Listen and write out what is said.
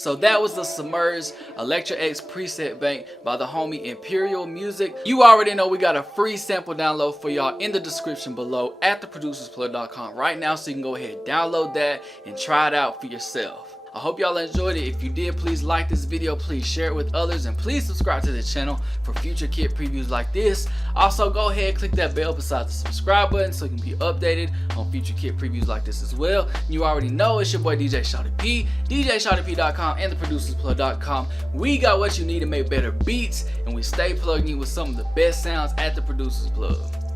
So that was the submerged ElectraX preset bank by the homie Imperial Muzikk. You already know we got a free sample download for y'all in the description below at theproducersplug.com right now, so you can go ahead and download that and try it out for yourself. I hope y'all enjoyed it. If you did, please like this video, please share it with others, and please subscribe to the channel for future kit previews like this. Also, go ahead, click that bell beside the subscribe button so you can be updated on future kit previews like this as well. You already know it's your boy DJ Shawty P, DJShawtyP.com and theproducersplug.com. We got what you need to make better beats, and we stay plugging you with some of the best sounds at the Producers Plug.